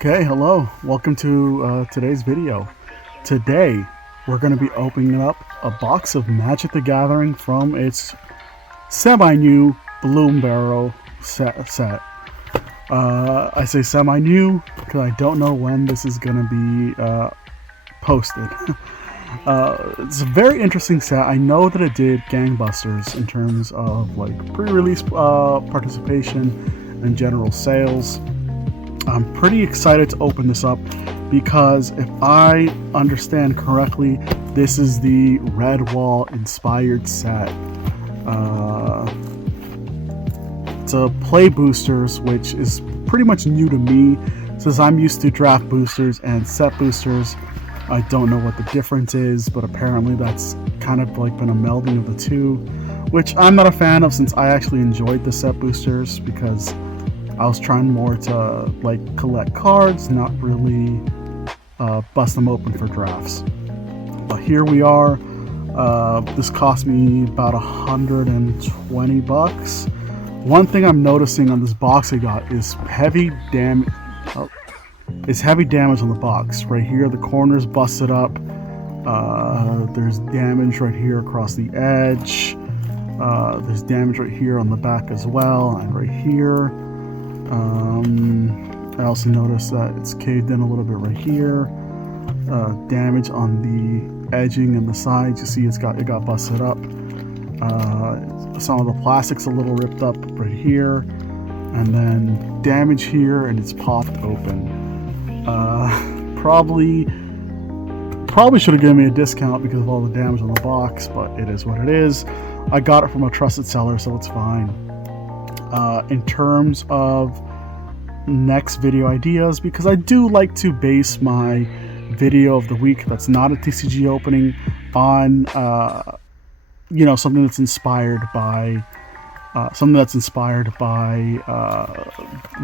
Okay, hello. Welcome to today's video. Today, we're going to be opening up a box of Magic the Gathering from its semi-new Bloomburrow set. I say semi-new because I don't know when this is going to be posted. It's a very interesting set. I know that it did gangbusters in terms of like pre-release participation and general sales. I'm pretty excited to open this up because if I understand correctly, this is the Redwall inspired set. It's a play boosters, which is pretty much new to me since I'm used to draft boosters and set boosters. I don't know what the difference is, but apparently that's kind of like been a melding of the two, which I'm not a fan of since I actually enjoyed the set boosters because I was trying more to like collect cards, not really bust them open for drafts. But here we are. This cost me about 120 bucks. One thing I'm noticing on this box I got is heavy damage. It's heavy damage on the box. Right here, the corner's busted up. There's damage right here across the edge. There's damage right here on the back as well, and right here. I also noticed that it's caved in a little bit right here. Damage on the edging and the sides. You see, it got busted up. Some of the plastic's a little ripped up right here, and then damage here, and it's popped open. Probably should have given me a discount because of all the damage on the box, but it is what it is. I got it from a trusted seller, so it's fine. In terms of next video ideas, because I do like to base my video of the week that's not a TCG opening on something that's inspired by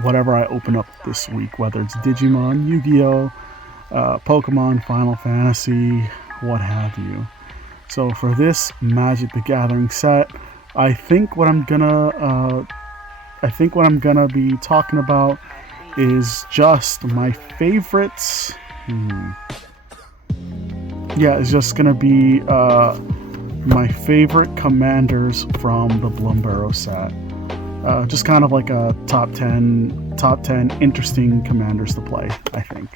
whatever I open up this week, whether it's Digimon, Yu-Gi-Oh, Pokemon, Final Fantasy, what have you. So for this Magic the Gathering set, I think what I'm gonna be talking about is just my favorites. Yeah, it's just gonna be my favorite commanders from the Bloomburrow set. Just kind of like a top 10 interesting commanders to play, I think.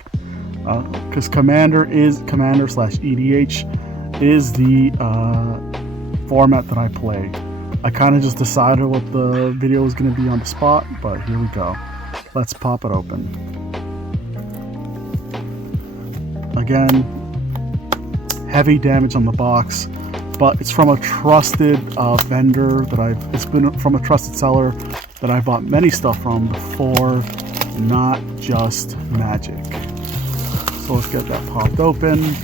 Because Commander/EDH is the format that I play. I kind of just decided what the video was going to be on the spot, but here we go. Let's pop it open. Again, heavy damage on the box, but it's from a trusted vendor it's been from a trusted seller that I bought many stuff from before, not just Magic. So let's get that popped open.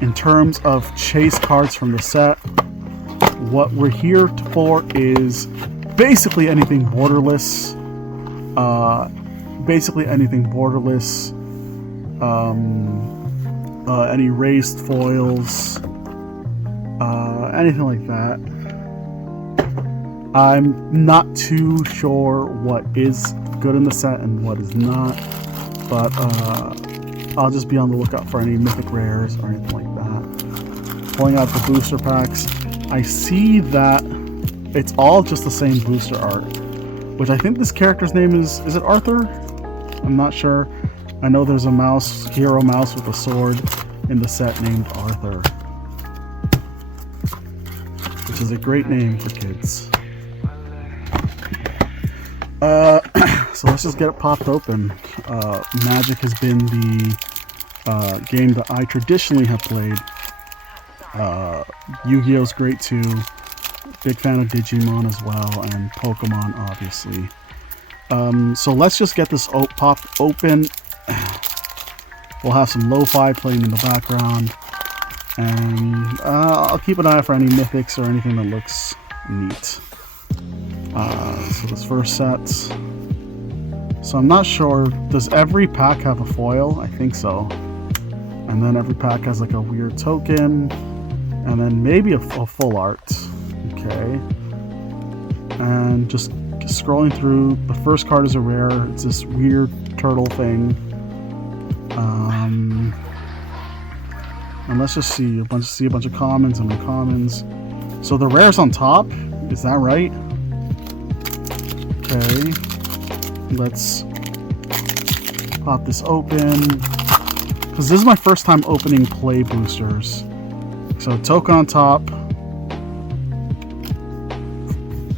In terms of chase cards from the set, what we're here for is basically anything borderless. Any raised foils, anything like that. I'm not too sure what is good in the set and what is not, but I'll just be on the lookout for any mythic rares or anything like that. Pulling out the booster packs, I see that it's all just the same booster art, which I think this character's name is it Arthur? I'm not sure. I know there's a hero mouse with a sword in the set named Arthur, which is a great name for kids. So let's just get it popped open. Magic has been the game that I traditionally have played. Yu-Gi-Oh's great too. Big fan of Digimon as well, and Pokemon obviously. So let's just get this popped open. We'll have some Lofi playing in the background, and I'll keep an eye out for any mythics or anything that looks neat. So this first set. So I'm not sure, does every pack have a foil? I think so. And then every pack has like a weird token, and then maybe a full art. Okay. And just scrolling through. The first card is a rare. It's this weird turtle thing. And let's just see a bunch of commons and uncommons. So the rare's on top. Is that right? Okay. Let's pop this open, because this is my first time opening play boosters. So token on top,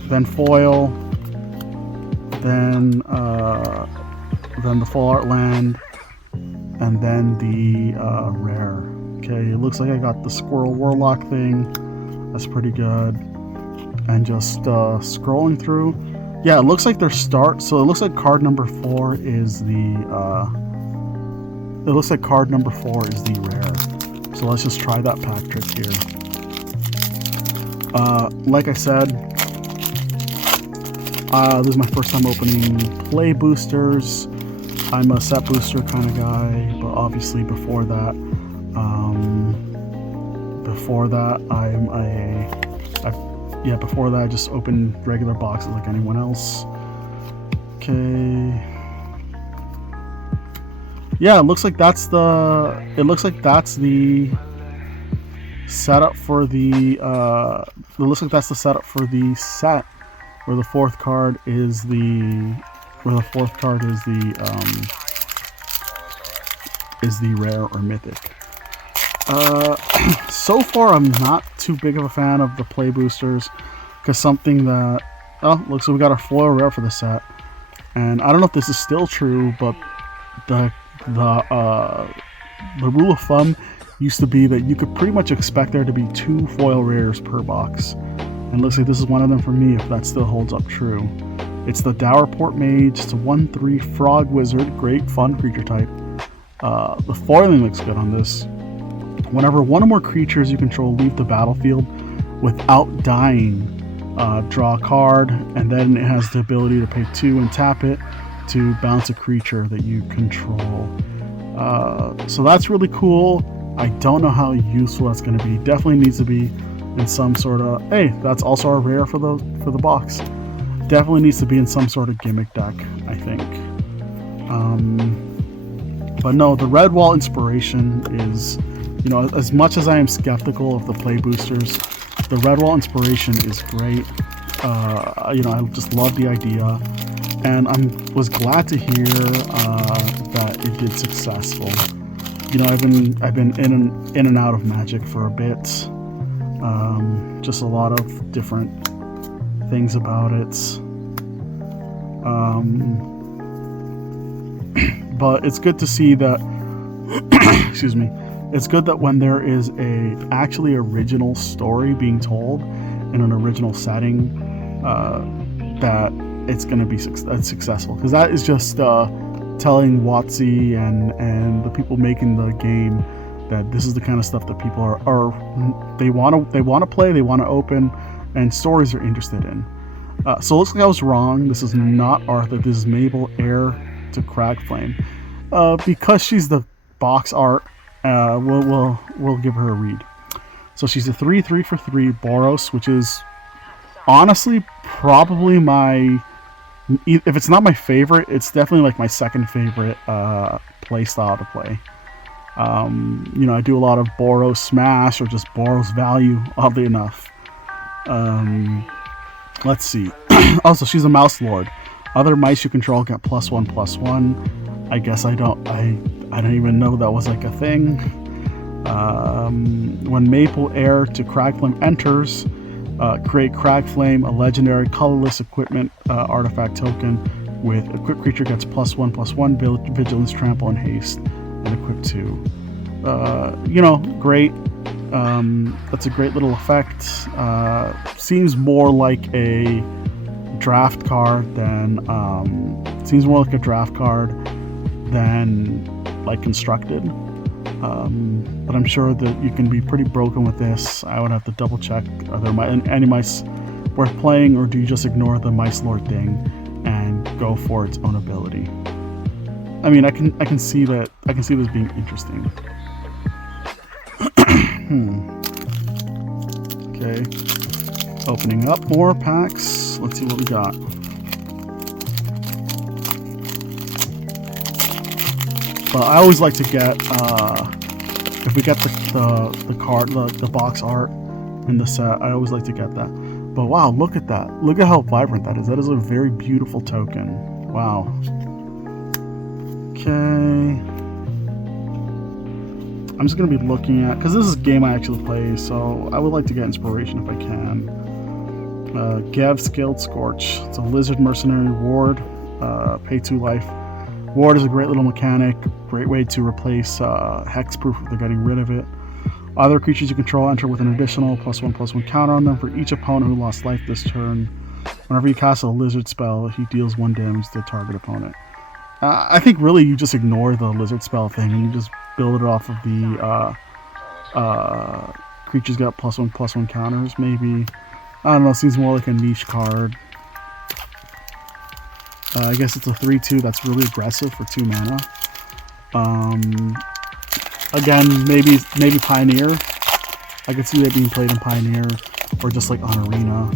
then foil, then the full art land, and then the rare. Okay, it looks like I got the Squirrel Warlock thing. That's pretty good. And just scrolling through. Yeah, it looks like their start. So it looks like card number 4 is the. It looks like card number 4 is the rare. So let's just try that pack trick here. Like I said, this is my first time opening play boosters. I'm a set booster kind of guy, but obviously before that, I just opened regular boxes like anyone else. Okay. Yeah, it looks like that's the setup for the set, where the fourth card is the rare or mythic. So far I'm not too big of a fan of the play boosters, because something that looks like we got our foil rare for the set, and I don't know if this is still true, but the rule of thumb used to be that you could pretty much expect there to be 2 foil rares per box, and it looks like this is one of them for me, if that still holds up true. It's the Dowerport Mage. It's a 1/3 frog wizard, great fun creature type. The foiling looks good on this. Whenever one or more creatures you control leave the battlefield without dying, draw a card, and then it has the ability to pay 2 and tap it to bounce a creature that you control. So that's really cool. I don't know how useful that's going to be. Definitely needs to be in some sort of... Hey, that's also a rare for the box. Definitely needs to be in some sort of gimmick deck, I think. But no, the Redwall inspiration is... as much as I am skeptical of the play boosters, the Redwall inspiration is great. I just love the idea, and I was glad to hear that it did successful. I've been in and out of Magic for a bit. Just a lot of different things about it. But it's good to see that. Excuse me. It's good that when there is a actually original story being told in an original setting, that it's going to be successful, because that is just telling WotC and the people making the game that this is the kind of stuff that people are they want to play, they want to open, and stories are interested in. So it looks like I was wrong. This is not Arthur. This is Mabel, heir to Cragflame. Because she's the box art. We'll give her a read. So she's a 3/3 for 3 Boros, which is honestly probably if it's not my favorite, it's definitely like my second favorite play style to play. I do a lot of Boros Smash or just Boros Value, oddly enough. Let's see. Also, she's a Mouse Lord. Other mice you control get +1/+1. I guess I don't even know that was like a thing. When Maple, heir to Cragflame, enters, create Cragflame, a legendary colorless equipment artifact token with equipped creature gets +1/+1, vigilance, trample, and haste, and equip 2. Great. That's a great little effect. Seems more like a draft card than like constructed. But I'm sure that you can be pretty broken with this. I would have to double check, are there any mice worth playing, or do you just ignore the Mice Lord thing and go for its own ability? I mean, I can see that. I can see this being interesting. Okay, opening up more packs. Let's see what we got. But I always like to get, if we get the card, the box art in the set, I always like to get that. But wow, look at that. Look at how vibrant that is. That is a very beautiful token. Wow. Okay. I'm just going to be looking at, because this is a game I actually play, so I would like to get inspiration if I can. Gav's Guild Scorch. It's a lizard mercenary ward. Pay 2 life. Ward is a great little mechanic. Great way to replace hexproof if they're getting rid of it. Other creatures you control enter with an additional +1/+1 counter on them for each opponent who lost life this turn. Whenever you cast a lizard spell, he deals 1 damage to the target opponent. I think really you just ignore the lizard spell thing and you just build it off of the creatures get +1/+1 counters. Maybe, I don't know, seems more like a niche card. I guess it's a 3/2 that's really aggressive for 2 mana. Again, maybe Pioneer. I could see it being played in Pioneer or just like on Arena.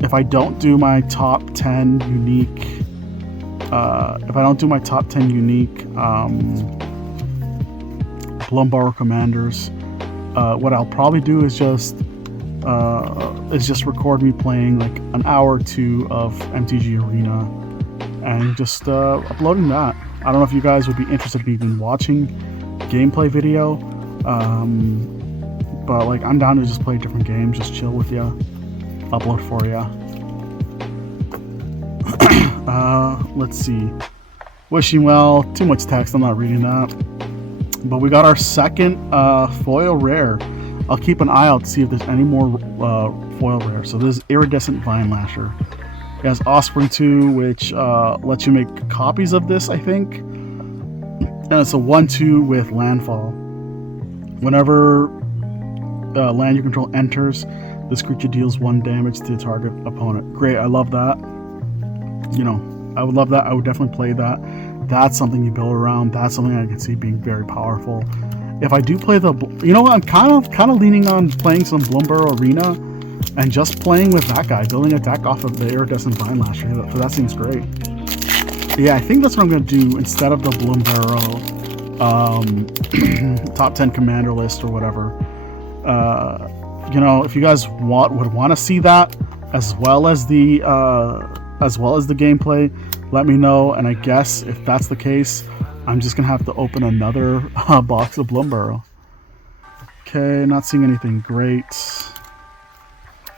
If I don't do my top 10 unique, Bloomburrow commanders, what I'll probably do is just record me playing like an hour or 2 of MTG Arena and just uploading that. I don't know if you guys would be interested in even watching gameplay video, but like I'm down to just play different games, just chill with you, upload for you. Let's see. Wishing well. Too much text. I'm not reading that. But we got our second foil rare. I'll keep an eye out to see if there's any more foil rare. So this is Iridescent Vine Lasher. It has Offspring 2, which lets you make copies of this, I think. And it's a 1/2 with Landfall. Whenever land you control enters, this creature deals 1 damage to the target opponent. Great, I love that. You know, I would love that. I would definitely play that. That's something you build around. That's something I can see being very powerful. If I do play you know what, I'm kind of leaning on playing some Bloomburrow Arena and just playing with that guy, building a deck off of the Iridescent Vine Lasher. That seems great. Yeah, I think that's what I'm going to do instead of the Bloomburrow top 10 commander list or whatever. You know, if you guys would want to see that as well as the gameplay, let me know. And I guess if that's the case, I'm just gonna have to open another box of Bloomburrow. Okay, not seeing anything great.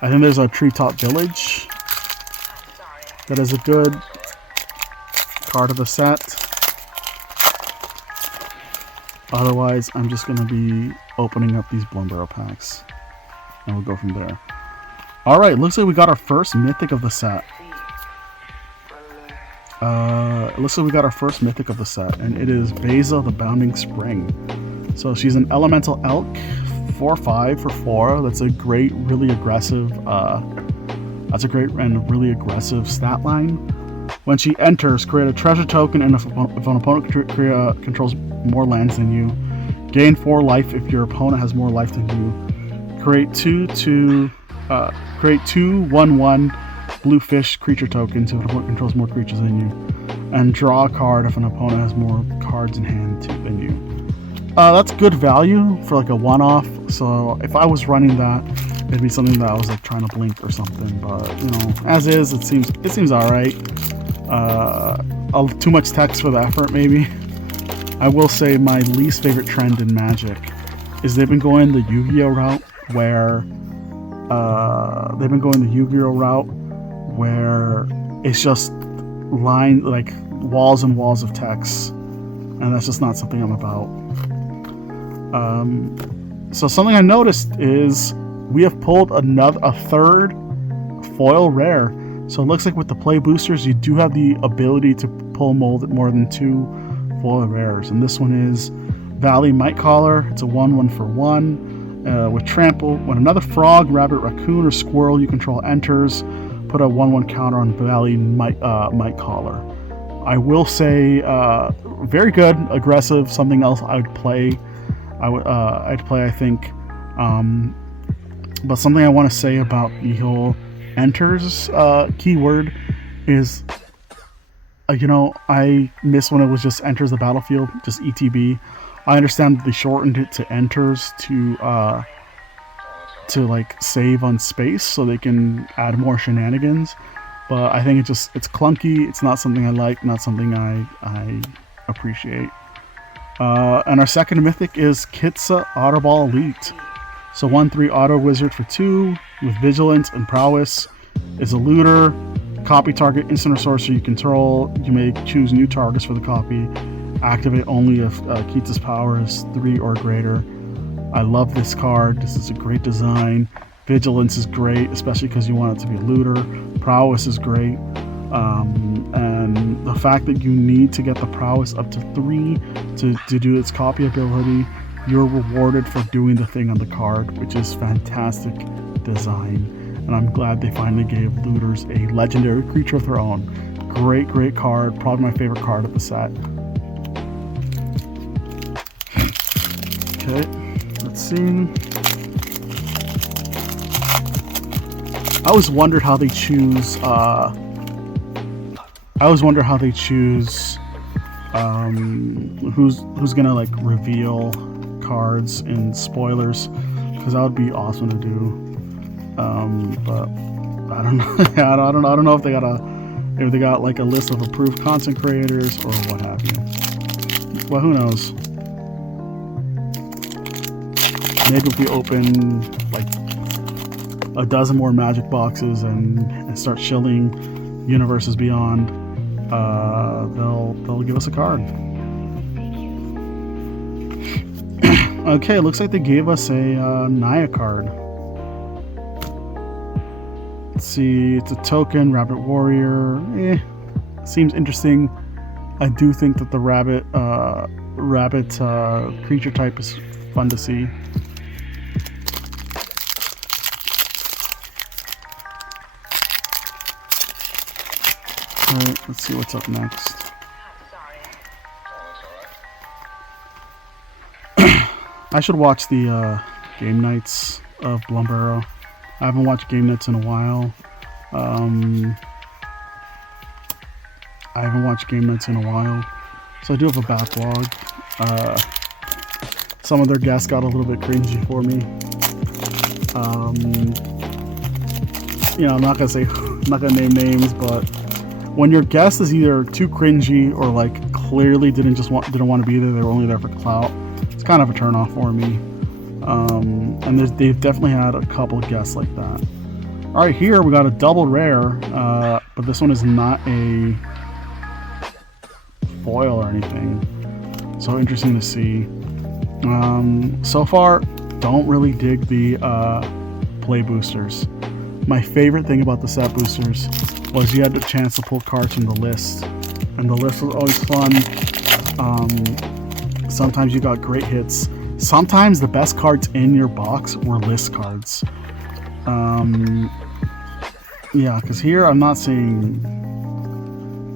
I think there's a Treetop Village. That is a good card of the set. Otherwise, I'm just gonna be opening up these Bloomburrow packs, and we'll go from there. All right, looks like we got our first mythic of the set. And it is Beza the Bounding Spring. So she's an elemental elk, 4/5 for 4. That's a great, really aggressive. That's a great and really aggressive stat line. When she enters, create a treasure token, and if an opponent controls more lands than you, gain 4 life if your opponent has more life than you. Create two 1/1 blue fish creature tokens if an opponent controls more creatures than you, and draw a card if an opponent has more cards in hand than you. That's good value for like a one-off. So if I was running that, it'd be something that I was like trying to blink or something. But you know, as is, it seems all right. Too much text for the effort, maybe. I will say my least favorite trend in Magic is they've been going the Yu-Gi-Oh route where it's just like walls and walls of text, and that's just not something I'm about. So something I noticed is we have pulled a third foil rare. So it looks like with the play boosters, you do have the ability to pull more than 2 foil rares, and this one is Valley Mightcaller. It's a 1/1 for 1 with trample. When another frog, rabbit, raccoon, or squirrel you control enters, put a 1/1 counter on Valley Mightcaller. I will say, very good, aggressive. Something else I would play. I'd play, I think. But something I want to say about the whole enters keyword is, You know, I miss when it was just enters the battlefield, just ETB. I understand that they shortened it to enters to like save on space so they can add more shenanigans. But I think it's clunky. It's not something I like, not something I appreciate. And our second mythic is Kitsa Autoball Elite. So 1/3 auto wizard for 2 with vigilance and prowess. Is a looter. Copy target instant or sorcerer you control. You may choose new targets for the copy. Activate only if Kitsa's power is 3 or greater. I love this card. This is a great design. Vigilance is great, especially because you want it to be a looter. Prowess is great. And the fact that you need to get the prowess up to 3 to do its copy ability, you're rewarded for doing the thing on the card, which is fantastic design. And I'm glad they finally gave looters a legendary creature of their own. Great card. Probably my favorite card of the set. Okay, let's see. I always wondered how they choose who's gonna like reveal cards in spoilers, because that would be awesome to do. But I don't know. I don't know if they got like a list of approved content creators or what have you. Well, who knows? Maybe if we open like a dozen more magic boxes and start shilling universes beyond, they'll give us a card. Okay, it looks like they gave us a Naya card. Let's see, it's a token, Rabbit Warrior. Seems interesting. I do think that the rabbit creature type is fun to see. Alright, let's see what's up next. I should watch the game nights of Bloomburrow. I haven't watched game nights in a while. So I do have a backlog. Some of their guests got a little bit cringy for me. You know, I'm not gonna name names, but when your guest is either too cringy or like clearly didn't want to be there, they were only there for clout, it's kind of a turn off for me. And they've definitely had a couple of guests like that. All right, here we got a double rare, but this one is not a foil or anything. So interesting to see. So far, don't really dig the play boosters. My favorite thing about the set boosters was you had the chance to pull cards from the list, and the list was always fun. Sometimes you got great hits. Sometimes the best cards in your box were list cards. Yeah, because here I'm not seeing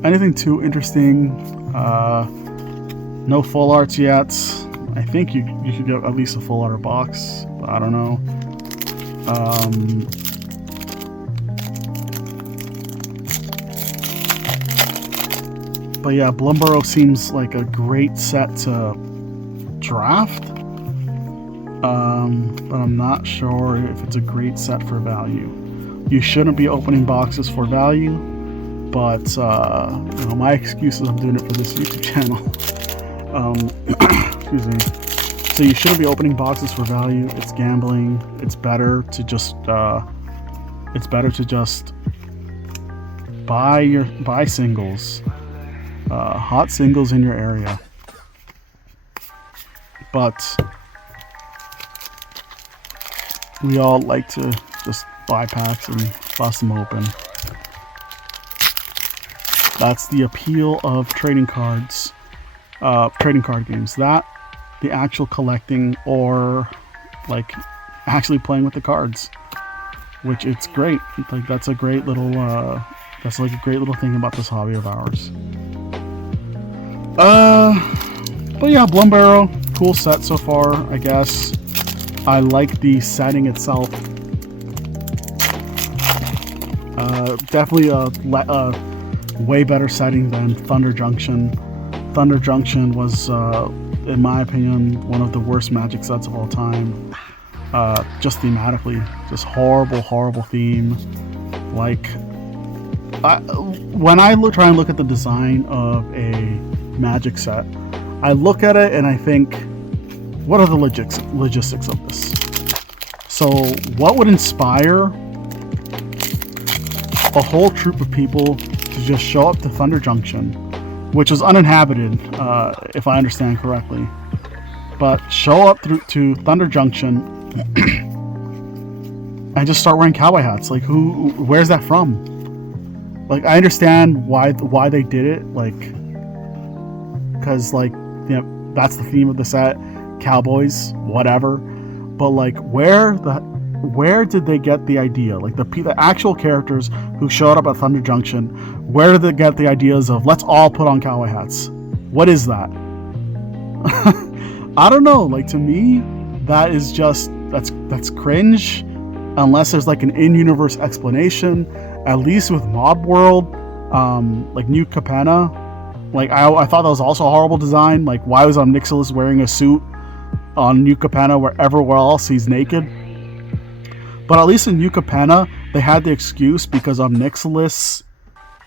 anything too interesting. No full arts yet. I think you could get at least a full art box, but I don't know. But yeah, Bloomburrow seems like a great set to draft. But I'm not sure if it's a great set for value. You shouldn't be opening boxes for value, but you know, my excuse is I'm doing it for this YouTube channel. Excuse me. So you shouldn't be opening boxes for value. It's gambling. It's better to just buy singles, hot singles in your area. But we all like to just buy packs and bust them open. That's the appeal of trading cards, trading card games. That, the actual collecting, or like actually playing with the cards, which it's great. Like that's a great little, that's like a great little thing about this hobby of ours. But yeah, Bloomburrow, cool set so far, I guess. I like the setting itself. Definitely Way better setting than Thunder Junction. Thunder Junction was, in my opinion, one of the worst Magic sets of all time. Just thematically, just horrible theme. Like, when I try and look at the design of a Magic set, I look at it and I think, what are the logistics of this? So, what would inspire a whole troop of people to just show up to Thunder Junction, which was uninhabited, if I understand correctly, but show up to Thunder Junction and just start wearing cowboy hats? Like, where's that from? Like, I understand why they did it, like, because, like, you know, that's the theme of the set, cowboys, whatever. But, like, where did they get the idea? Like, the actual characters who showed up at Thunder Junction, where did they get the ideas of, let's all put on cowboy hats? What is that? I don't know. Like, to me, that is just, that's cringe, unless there's, like, an in-universe explanation. At least with Mob World, like New Capenna, like, I thought that was also a horrible design. Like, why was Omnixilis wearing a suit on New Capenna where everywhere else he's naked? But at least in New Capenna, they had the excuse because Omnixilis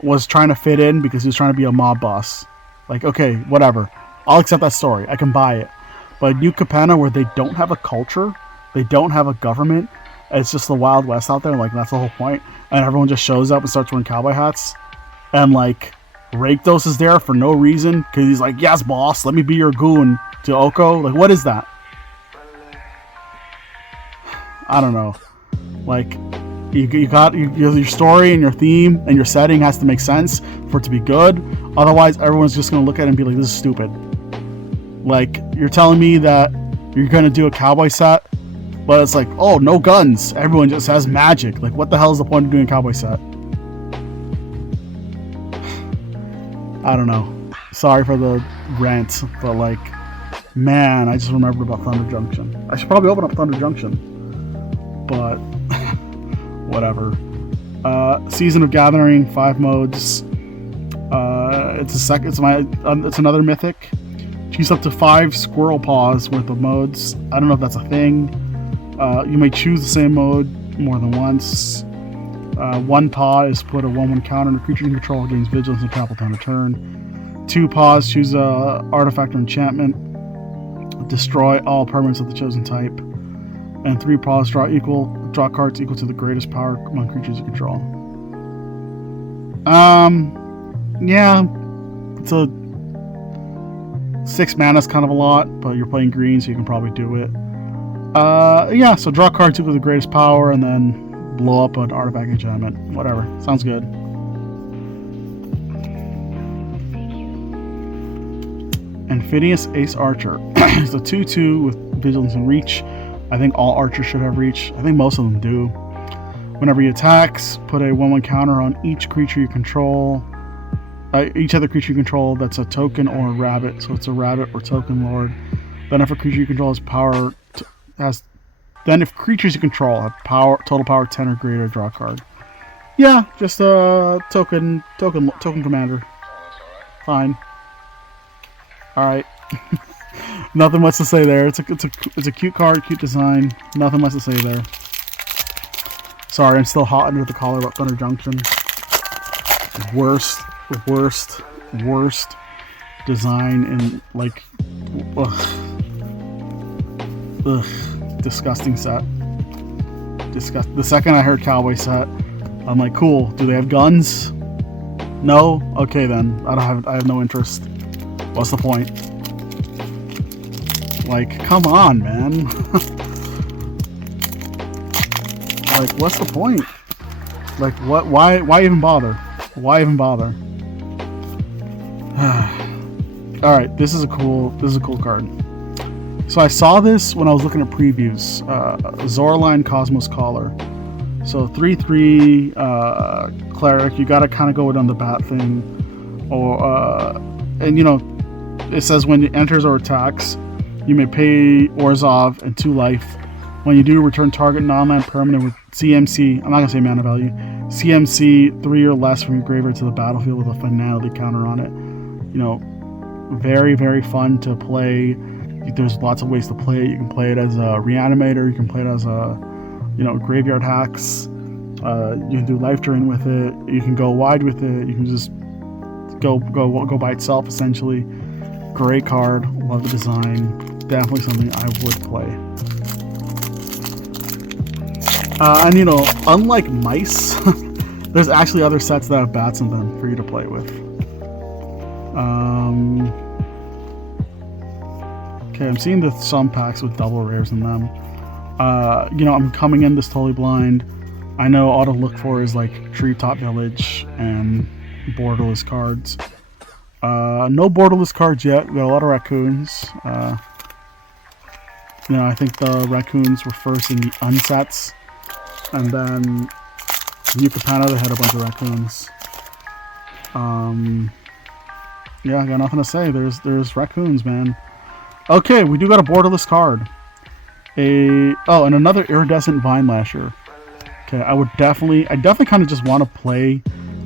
was trying to fit in because he was trying to be a mob boss. Like, okay, whatever. I'll accept that story. I can buy it. But New Capenna, where they don't have a culture, they don't have a government, it's just the Wild West out there, like, that's the whole point. And everyone just shows up and starts wearing cowboy hats. And, like, Rakdos is there for no reason, because he's like, yes, boss, let me be your goon to Oko. Like, what is that? I don't know. Like, you got your story and your theme and your setting has to make sense for it to be good. Otherwise, everyone's just going to look at it and be like, this is stupid. Like, you're telling me that you're going to do a cowboy set, but it's like, oh, no guns. Everyone just has magic. Like, what the hell is the point of doing a cowboy set? I don't know. Sorry for the rant, but, like, man, I just remembered about Thunder Junction. I should probably open up Thunder Junction, but whatever. Season of Gathering, 5 modes. It's another mythic. Choose up to 5 squirrel paws worth of modes. I don't know if that's a thing. You may choose the same mode more than once. 1 paw is put a 1/1 counter on a creature you control, gains vigilance and trample down a turn. 2 paws, choose a artifact or enchantment. Destroy all permanents of the chosen type. And 3 paws, draw cards equal to the greatest power among creatures you control. Yeah, it's a 6 mana is kind of a lot, but you're playing green, so you can probably do it. Yeah, so draw cards equal to the greatest power, and then blow up an artifact enchantment. Whatever, sounds good. And Phineas Ace Archer. It's a 2/2 with vigilance and reach. I think all archers should have reach. I think most of them do. Whenever he attacks, put a 1/1 counter on each creature you control. Each other creature you control that's a token or a rabbit. So it's a rabbit or token lord. Then if a creature you control if creatures you control have total power 10 or greater, draw a card. Yeah, just a token commander. Fine. All right. Nothing much to say there. It's a cute card, cute design. Nothing much to say there. Sorry, I'm still hot under the collar about Thunder Junction. Worst design in, like, ugh, disgusting set. The second I heard cowboy set, I'm like, cool. Do they have guns? No? Okay then. I have no interest. What's the point? Like, come on, man. Like, what's the point? Like, what? Why even bother? Why even bother? All right, this is a cool card. So I saw this when I was looking at previews. Zorline Cosmos Caller. So 3/3 cleric. You gotta kind of go on the bat thing, and you know, it says when it enters or attacks, you may pay Orzhov and 2 life. When you do, return target non-land permanent with CMC, I'm not gonna say mana value, CMC 3 or less from your graveyard to the battlefield with a finality counter on it. You know, very, very fun to play. There's lots of ways to play it. You can play it as a reanimator, you can play it as a, you know, graveyard hacks. You can do life drain with it. You can go wide with it. You can just go by itself essentially. Great card. Love the design. Definitely something I would play. And you know, unlike mice, there's actually other sets that have bats in them for you to play with. Okay, I'm seeing some packs with double rares in them. You know, I'm coming in this totally blind. I know all to look for is like Treetop Village and borderless cards. No borderless cards yet. We got a lot of raccoons. You know, I think the raccoons were first in the unsets, and then New Capana, they had a bunch of raccoons. Yeah, I got nothing to say. There's raccoons, man. Okay, we do got a borderless card. And another iridescent Vine Lasher. Okay, I definitely kind of just want to play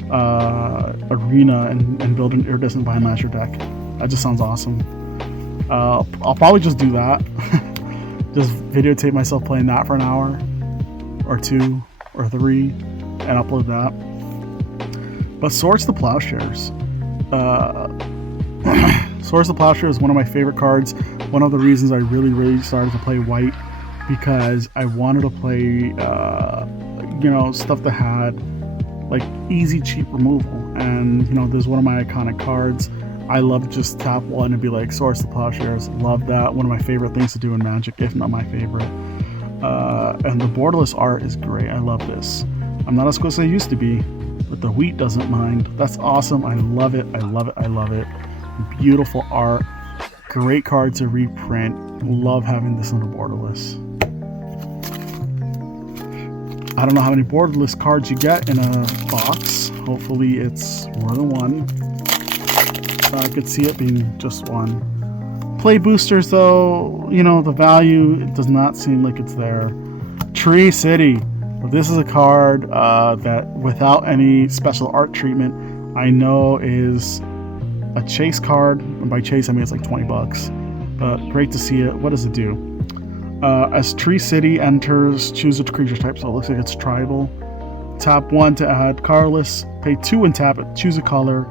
Arena and build an iridescent Vine Lasher deck. That just sounds awesome. I'll probably just do that. Just videotape myself playing that for an hour or 2 or 3 and upload that. But Swords to Plowshares. Swords to Plowshares is one of my favorite cards. One of the reasons I really started to play white, because I wanted to play you know, stuff that had like easy cheap removal. And you know, there's one of my iconic cards. I love just tap one and be like, Swords to Plowshares. Love that. One of my favorite things to do in Magic, if not my favorite. And the borderless art is great. I love this. I'm not as close as I used to be, but the wheat doesn't mind. That's awesome. I love it. I love it. I love it. Beautiful art. Great card to reprint. Love having this in the borderless. I don't know how many borderless cards you get in a box. Hopefully it's more than one. I could see it being just one. Play boosters though, you know, the value, it does not seem like it's there. Tree City. This is a card that without any special art treatment, I know is a chase card. And by chase I mean it's like 20 bucks. But great to see it. What does it do? As Tree City enters, choose a creature type, so it looks like it's tribal. Tap 1 to add colorless, pay 2 and tap it, choose a color.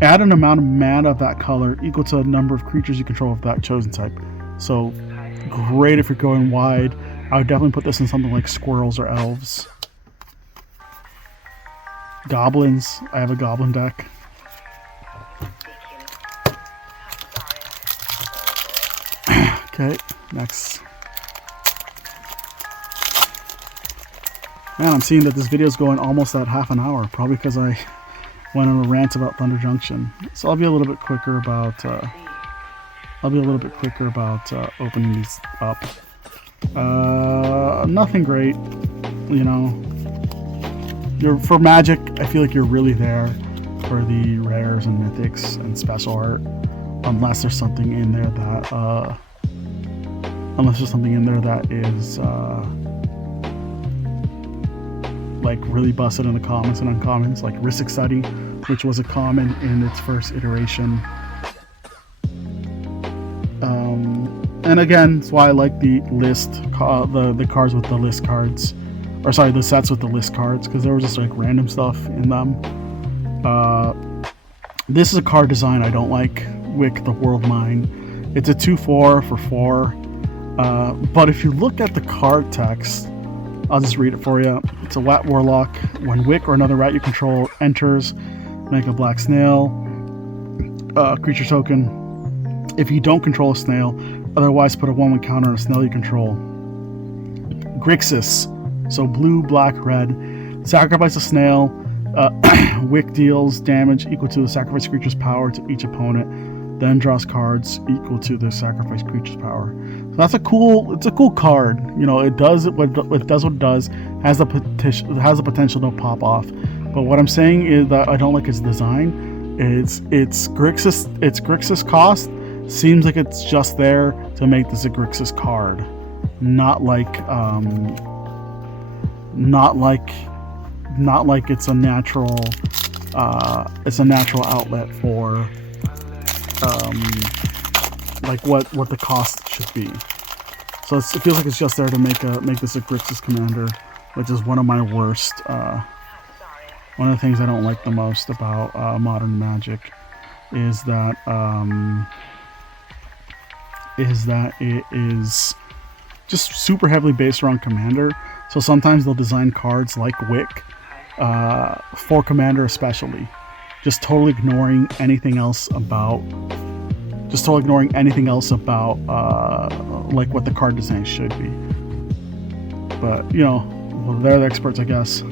Add an amount of mana of that color equal to the number of creatures you control of that chosen type. So, great if you're going wide. I would definitely put this in something like squirrels or elves. Goblins. I have a goblin deck. Okay, next. Man, I'm seeing that this video is going almost at half an hour, probably because I went on a rant about Thunder Junction. So I'll be a little bit quicker about opening these up. Nothing great, you know. For Magic, I feel like you're really there for the rares and mythics and special art, unless there's something in there that is like really busted in the commons and uncommons, like Risic Seti, which was a common in its first iteration. And again, that's why I like the list, the cards with the list cards, or sorry, the sets with the list cards, because there was just like random stuff in them. This is a card design I don't like. Wick the World Mine. It's a 2/4 for 4. But if you look at the card text, I'll just read it for you. It's a Rat Warlock. When Wick or another rat you control enters, make a black snail creature token. If you don't control a snail, otherwise put a 1/1 counter on a snail you control. Grixis. So blue, black, red. Sacrifice a snail. Wick deals damage equal to the sacrificed creature's power to each opponent. Then draws cards equal to the sacrificed creature's power. So that's a cool. It's a cool card. You know, it does what it does. Has the potential to pop off. But what I'm saying is that I don't like its design. It's Grixis. Its Grixis cost seems like it's just there to make this a Grixis card, not like not like it's a natural outlet for like what the cost should be. So it feels like it's just there to make this a Grixis commander, which is one of my worst. One of the things I don't like the most about modern Magic is that it is just super heavily based around commander. So sometimes they'll design cards like Wick for commander especially, just totally ignoring anything else about like what the card design should be. But you know, well, they're the experts, I guess.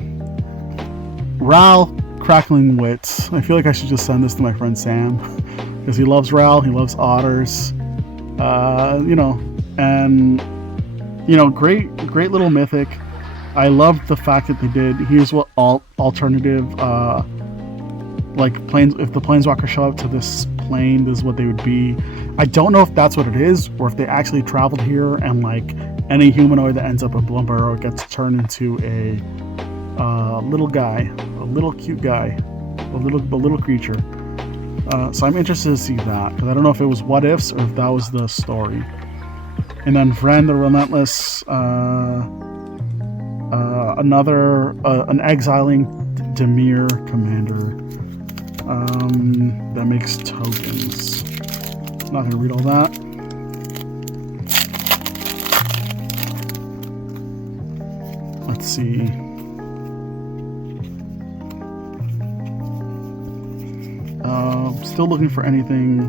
Ral, Crackling Wits. I feel like I should just send this to my friend Sam because he loves Ral, he loves otters. You know, and you know, great little mythic. I love the fact that they did. Here's what alternative like planes. If the planeswalkers show up to this plane, this is what they would be. I don't know if that's what it is, or if they actually traveled here and like any humanoid that ends up in Bloomburrow gets turned into a little guy, a little cute guy, a little creature. So I'm interested to see that because I don't know if it was what ifs or if that was the story. And then Vren the Relentless, another an exiling Dimir commander that makes tokens. Not gonna read all that. Let's see. Still looking for anything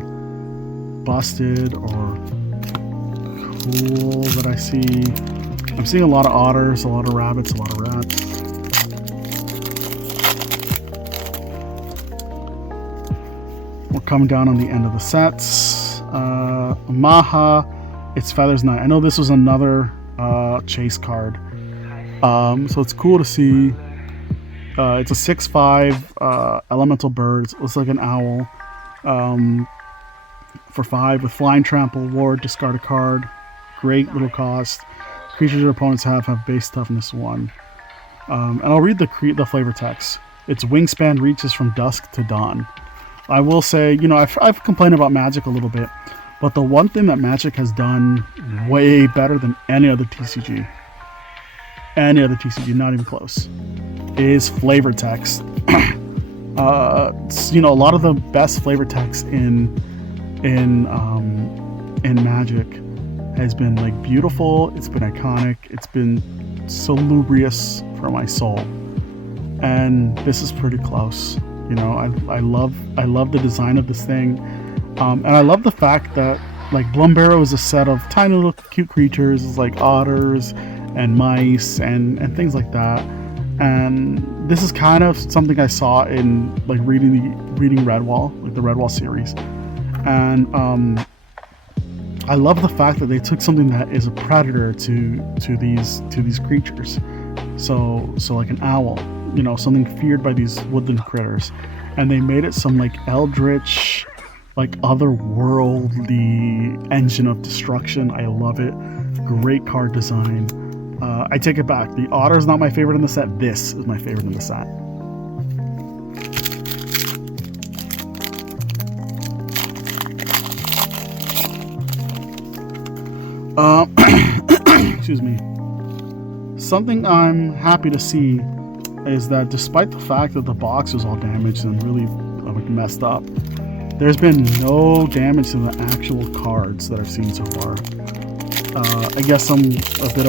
busted or cool that I see. I'm seeing a lot of otters, a lot of rabbits, a lot of rats. We're coming down on the end of the sets. Maha, its Feathers Night. I know this was another chase card. So it's cool to see. It's a 6/5 elemental bird. It looks like an owl. For 5 with Flying Trample, Ward, discard a card. Great little cost. Creatures your opponents have base toughness 1. And I'll read the flavor text. Its wingspan reaches from dusk to dawn. I will say, you know, I've complained about Magic a little bit, but the one thing that Magic has done way better than any other TCG, not even close, is flavor text. You know, a lot of the best flavor text in Magic has been like beautiful. It's been iconic. It's been salubrious for my soul, and this is pretty close. You know, I love the design of this thing, and I love the fact that like Bloomburrow is a set of tiny little cute creatures, like otters and mice and things like that. And this is kind of something I saw in like reading Redwall, like the Redwall series. And I love the fact that they took something that is a predator to these creatures. So like an owl, you know, something feared by these woodland critters, and they made it some like eldritch, like otherworldly engine of destruction. I love it. Great card design. I take it back. The otter is not my favorite in the set. This is my favorite in the set. Excuse me. Something I'm happy to see is that despite the fact that the box was all damaged and really like messed up, there's been no damage to the actual cards that I've seen so far. I guess a bit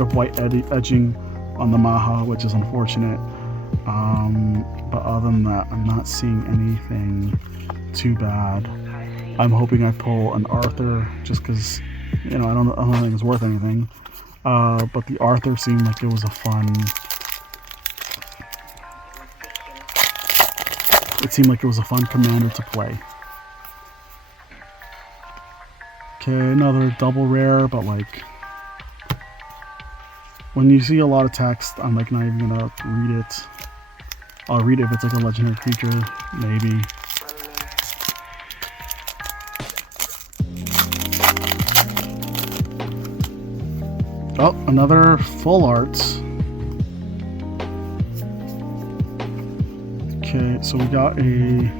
of white edging on the Maha, which is unfortunate. But other than that, I'm not seeing anything too bad. I'm hoping I pull an Arthur just because, you know, I don't think it's worth anything. But the Arthur seemed like it was a fun. It seemed like it was a fun commander to play. Okay, another double rare, but like when you see a lot of text, I'm like not even gonna read it. I'll read it if it's like a legendary creature, maybe. Oh, another full arts. Okay, so we got a...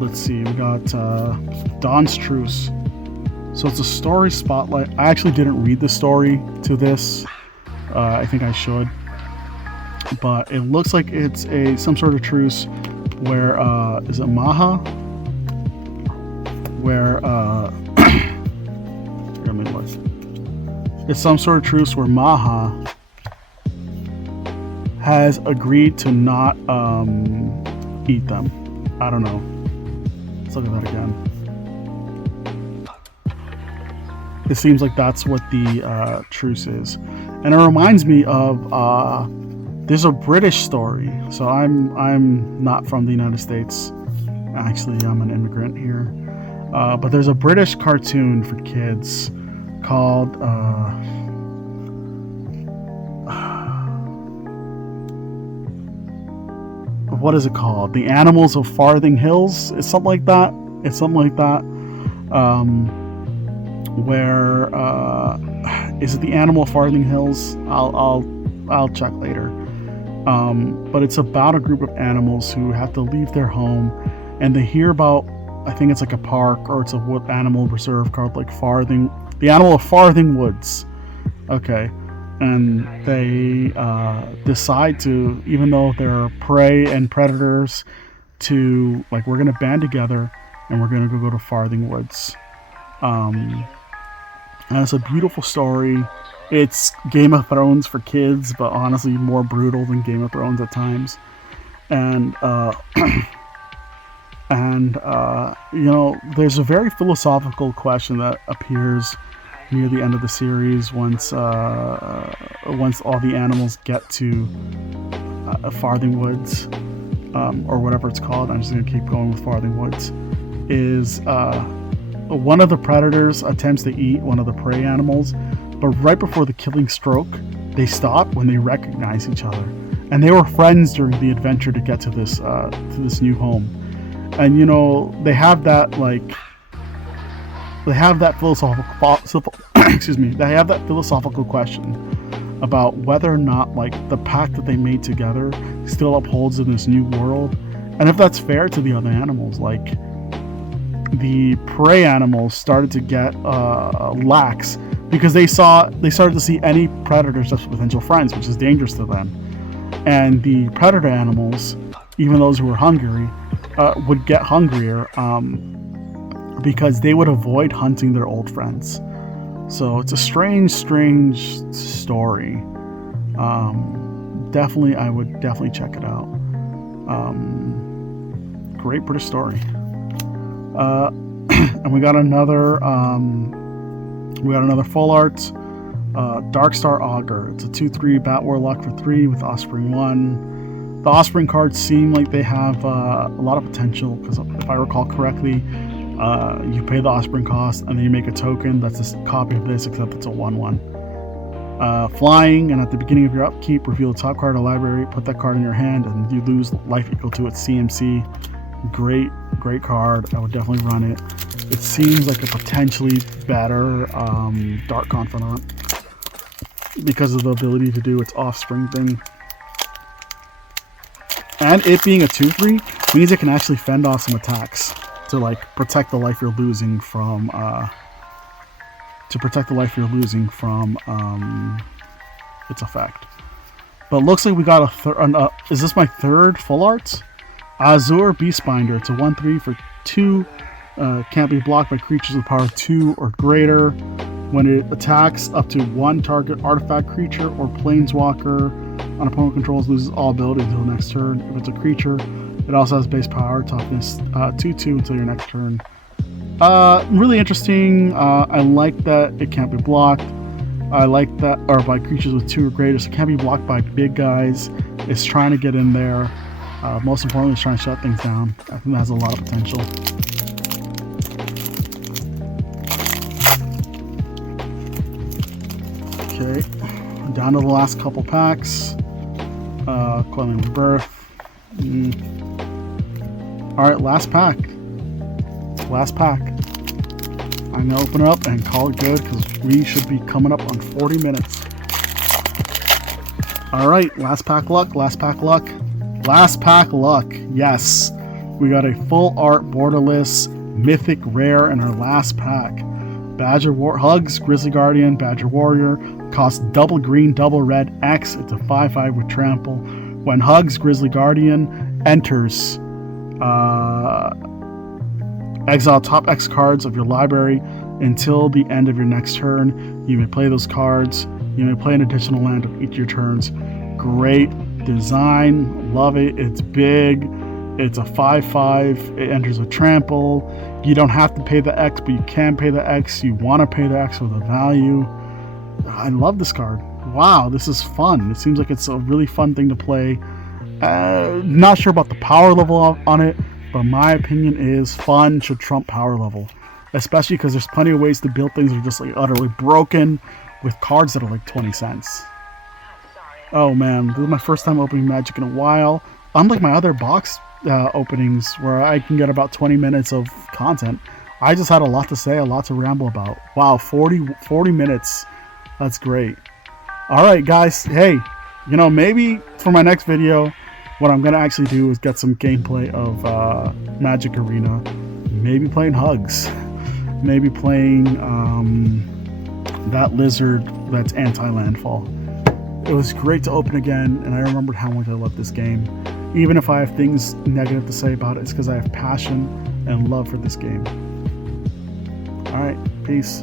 Let's see, we got Dawn's Truce. So it's a story spotlight. I actually didn't read the story to this. I think I should. But it looks like it's some sort of truce where, is it Maha? Where, let me look. It's some sort of truce where Maha has agreed to not eat them. I don't know. Let's look at that again. It seems like that's what the truce is. And it reminds me of there's a British story. So I'm not from the United States. Actually, I'm an immigrant here. But there's a British cartoon for kids called what is it called? The Animals of Farthing Hills. It's something like that. Where is it the Animal of Farthing Hills? I'll check later. But it's about a group of animals who have to leave their home, and they hear about, I think it's like a park or it's a wood animal reserve called like the Animal of Farthing Woods. Okay. And they decide to, even though they're prey and predators, to like, we're gonna band together and we're gonna go to Farthing Woods. And it's a beautiful story. It's Game of Thrones for kids, but honestly more brutal than Game of Thrones at times. And you know, there's a very philosophical question that appears near the end of the series once all the animals get to Farthing Woods, or whatever it's called. I'm just going to keep going with Farthing Woods. Is one of the predators attempts to eat one of the prey animals, but right before the killing stroke, they stop when they recognize each other, and they were friends during the adventure to get to this new home. And you know, they have that philosophical they have that philosophical question about whether or not like the pact that they made together still upholds in this new world, and if that's fair to the other animals. Like, the prey animals started to get lax because they started to see any predators as potential friends, which is dangerous to them. And the predator animals, even those who were hungry, would get hungrier because they would avoid hunting their old friends. So it's a strange story. I would definitely check it out. Great British story. And we got another full art, Darkstar Augur. It's a 2/3 Bat Warlock for 3 with Offspring 1. The Offspring cards seem like they have a lot of potential, because if I recall correctly, you pay the Offspring cost and then you make a token that's a copy of this, except it's a 1/1. Flying, and at the beginning of your upkeep, reveal the top card of the library, put that card in your hand, and you lose life equal to its CMC. Great card. I would definitely run it. It seems like a potentially better Dark Confidant because of the ability to do its Offspring thing. And it being a 2/3 means it can actually fend off some attacks to like protect the life you're losing from its effect. But it looks like we got is this my third full art? Azure Beastbinder. It's a 1/3 for 2. Can't be blocked by creatures with power 2 or greater. When it attacks, up to one target artifact, creature, or planeswalker on opponent controls loses all ability until next turn. If it's a creature, it also has base power, toughness 2/2 until your next turn. Really interesting. I like that it can't be blocked. I like that, or by creatures with 2 or greater, so it can't be blocked by big guys. It's trying to get in there. Most importantly, it's trying to shut things down. I think that has a lot of potential. Okay, down to the last couple packs. Coiling Rebirth. Alright, last pack. I'm gonna open it up and call it good because we should be coming up on 40 minutes. Alright, last pack luck, last pack luck. Last pack luck, yes. We got a full art borderless mythic rare in our last pack. Hugs, Grizzly Guardian, Badger Warrior, costs double green, double red, X. It's a 5/5 with trample. When Hugs, Grizzly Guardian enters, exile top X cards of your library until the end of your next turn. You may play those cards. You may play an additional land of each of your turns. Great design, love it. It's big. It's a 5/5. It enters a trample. You don't have to pay the X, but you can pay the X. You want to pay the X with a value. I love this card. Wow, this is fun. It seems like it's a really fun thing to play. Not sure about the power level on it, but my opinion is fun should trump power level. Especially because there's plenty of ways to build things that are just like utterly broken with cards that are like 20 cents. Oh man, this is my first time opening Magic in a while. Unlike my other box openings where I can get about 20 minutes of content, I just had a lot to say, a lot to ramble about. Wow, 40 minutes. That's great. Alright guys, hey, you know, maybe for my next video, what I'm going to actually do is get some gameplay of Magic Arena. Maybe playing Hugs. Maybe playing that lizard that's anti-landfall. It was great to open again, and I remembered how much I love this game. Even if I have things negative to say about it, it's because I have passion and love for this game. Alright, peace.